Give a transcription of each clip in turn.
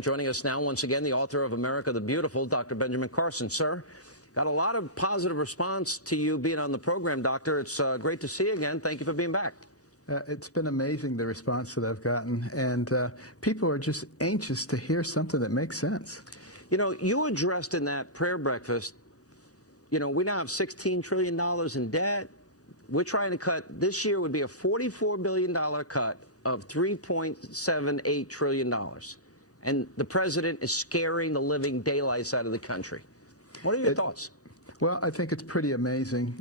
Joining us now, once again, the author of America the Beautiful, Dr. Benjamin Carson. Sir, got a lot of positive response to you being on the program, Doctor. It's great to see you again. Thank you for being back. It's been amazing, the response that I've gotten, and people are just anxious to hear something that makes sense. You know, you addressed in that prayer breakfast, you know, we now have $16 trillion in debt. We're trying to cut, this year would be a $44 billion cut of $3.78 trillion. And the president is scaring the living daylights out of the country. What are your thoughts? Well, I think it's pretty amazing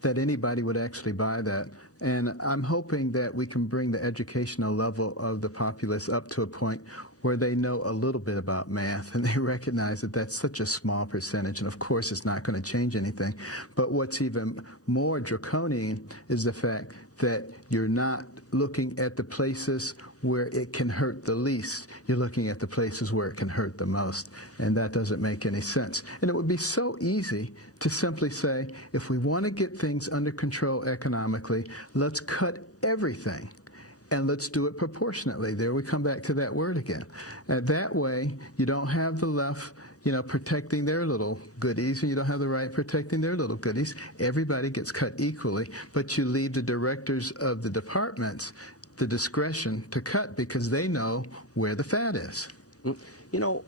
that anybody would actually buy that. And I'm hoping that we can bring the educational level of the populace up to a point where they know a little bit about math and they recognize that that's such a small percentage. And of course, it's not going to change anything. But what's even more draconian is the fact that you're not looking at the places where it can hurt the least. You're looking at the places where it can hurt the most. And that doesn't make any sense. And it would be so easy to simply say, if we want to get things under control economically, let's cut everything. And let's do it proportionately. There we come back to that word again. That way, you don't have the left, you know, protecting their little goodies, and you don't have the right protecting their little goodies. Everybody gets cut equally, but you leave the directors of the departments the discretion to cut because they know where the fat is. You know,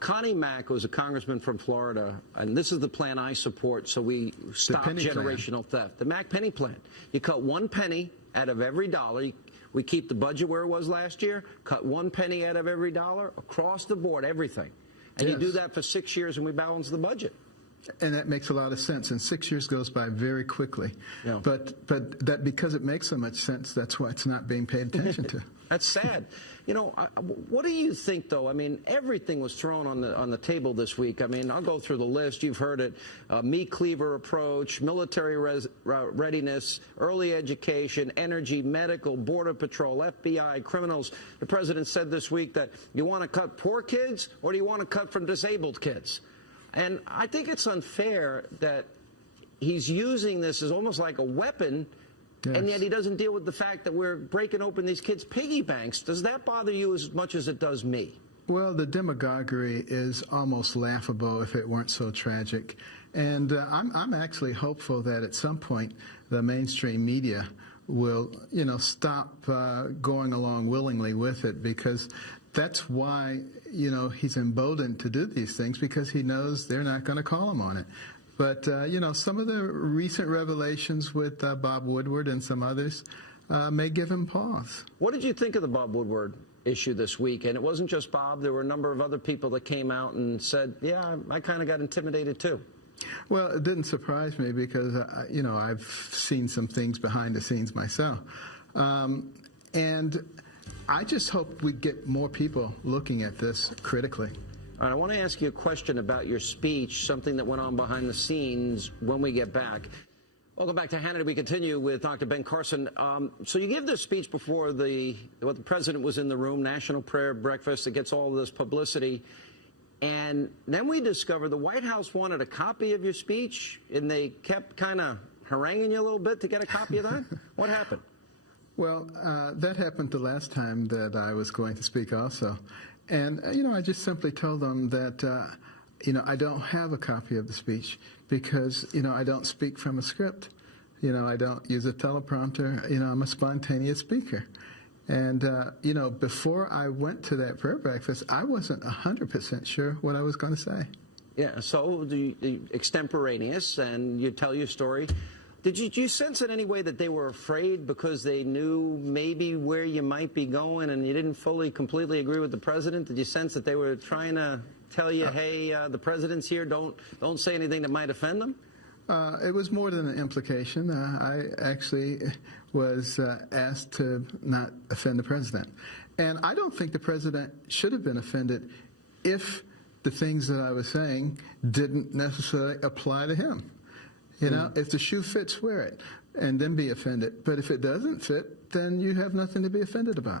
Connie Mack was a congressman from Florida, and this is the plan I support, so we stop generational theft. The Mack penny plan. You cut 1 penny out of every dollar. We keep the budget where it was last year, cut 1 penny out of every dollar, across the board, everything. And you do that for 6 years, and we balance the budget. And that makes a lot of sense. And 6 years goes by very quickly. Yeah. But that because it makes so much sense, that's why it's not being paid attention to. That's sad. You know, what do you think, though? I mean, everything was thrown on the table this week. I mean, I'll go through the list. You've heard it. Meat cleaver approach, military readiness, early education, energy, medical, border patrol, FBI, criminals. The president said this week that you want to cut poor kids or do you want to cut from disabled kids? And I think it's unfair that he's using this as almost like a weapon. Yes. And yet he doesn't deal with the fact that we're breaking open these kids' piggy banks. Does that bother you as much as it does me? Well, the demagoguery is almost laughable if it weren't so tragic. And I'm actually hopeful that at some point the mainstream media will, you know, stop going along willingly with it, because that's why, you know, he's emboldened to do these things, because he knows they're not going to call him on it. But, you know, some of the recent revelations with Bob Woodward and some others may give him pause. What did you think of the Bob Woodward issue this week? And it wasn't just Bob. There were a number of other people that came out and said, yeah, I kind of got intimidated too. Well, it didn't surprise me because, you know, I've seen some things behind the scenes myself. And I just hope we get more people looking at this critically. All right, I want to ask you a question about your speech, something that went on behind the scenes when we get back. Welcome back to Hannity. We continue with Dr. Ben Carson. So you gave this speech before the president was in the room, National Prayer Breakfast. It gets all of this publicity. And then we discovered the White House wanted a copy of your speech, and they kept kind of haranguing you a little bit to get a copy of that. What happened? Well, that happened the last time that I was going to speak also. And, you know, I just simply told them that, you know, I don't have a copy of the speech because, you know, I don't speak from a script. You know, I don't use a teleprompter. You know, I'm a spontaneous speaker. And, you know, before I went to that prayer breakfast, I wasn't 100% sure what I was going to say. Yeah, so extemporaneous, and you tell your story. Did you sense in any way that they were afraid because they knew maybe where you might be going and you didn't completely agree with the president? Did you sense that they were trying to tell you, hey, the president's here, don't say anything that might offend them? It was more than an implication. I actually was asked to not offend the president. And I don't think the president should have been offended if the things that I was saying didn't necessarily apply to him. You know, if the shoe fits, wear it, and then be offended. But if it doesn't fit, then you have nothing to be offended about.